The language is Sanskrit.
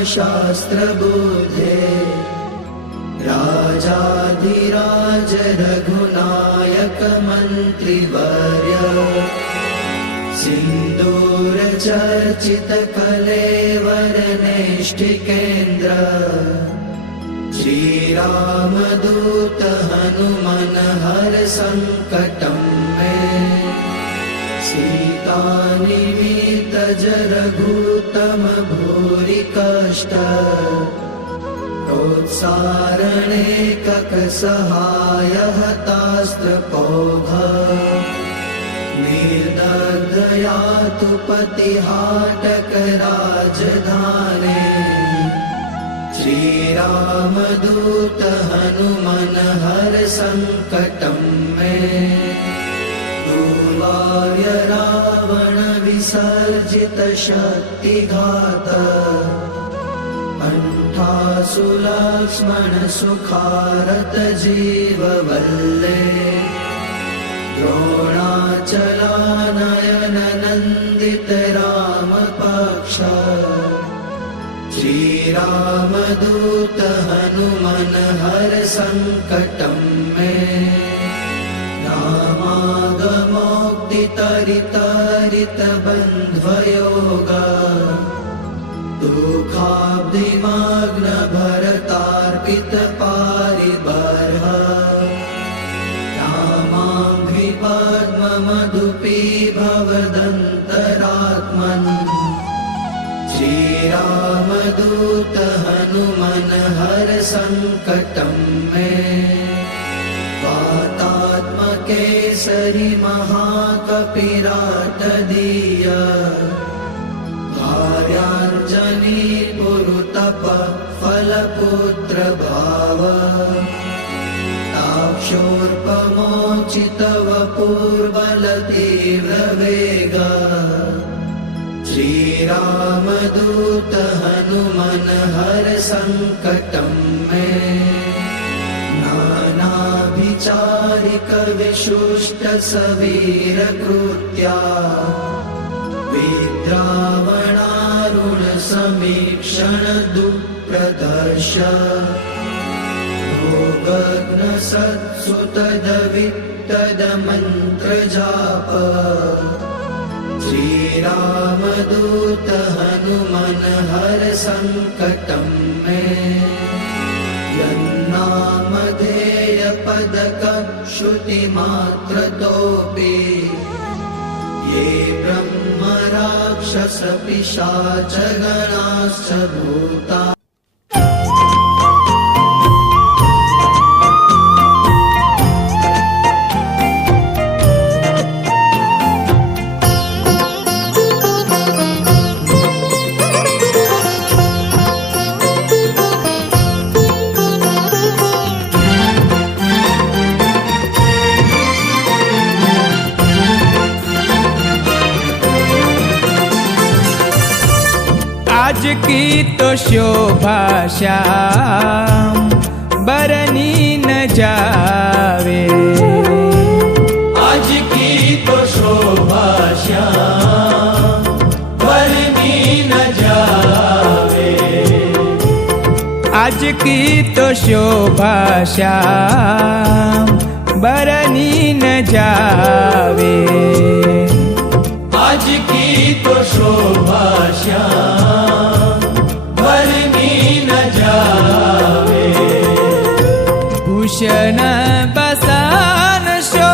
धर्मशास्त्रबोधे राजाधिराज रघुनायक मन्त्रिवर्य सिन्दूर चर्चित कलेवर नैष्ठिकेन्द्र श्रीरामदूत हनुमन हर संकटं मे सीतानिमित जरघूतम भूरि कष्ट प्रोत्सारणे ककसहाय हतास्त्रपौघ निर्दग्धयातु पतिहाटक राजधाने श्रीरामदूत हनुमन हर संकटं मे दूर्वार्य रावण विसर्जित शक्तिघात कंठासु लक्ष्मण सुखारत जीववल्ले द्रोणाचलानयन नन्दित रामपक्ष श्रीरामदूत हनुमन हर संकटं मे नामागमोक्तितरितरित बन्ध्वयोग दुःखाब्धिमग्न भरतार्पित पारिबर्ह रामाङ्घ्रि पद्ममधुपी भवदन्तरात्मन् श्रीरामदूत हनुमन हर संकटं मे वातात्मकेसरि महाकपिराटदीय भार्याञ्जनी पुरुतप फलपुत्र भाव ताक्षोर्पमोचित वपुर्बल तीव्र वेग श्रीरामदूत हनुमन हर संकटं मे नानाभिचारिक विशुष्ट सवीर कृत्या विद्रावणारुण समीक्षण दुःप्रदर्श भोगग्न सत्सुत दवित्तद मंत्र जाप श्रीरामदूत हनुमन हर संकटं मे यन्नामधेय पदक श्रुतिमात्रतोऽपि ये ब्रह्म राक्षस पिशाच गणाश्च भूता आज की तो शोभा श्याम बरनी न जावे आज की तो शोभा श्याम बरनी न जावे आज की तो शोभा श्याम बरनी न जावे आज की तो शोभा श्याम बरनी न जावे भूषण बसान शो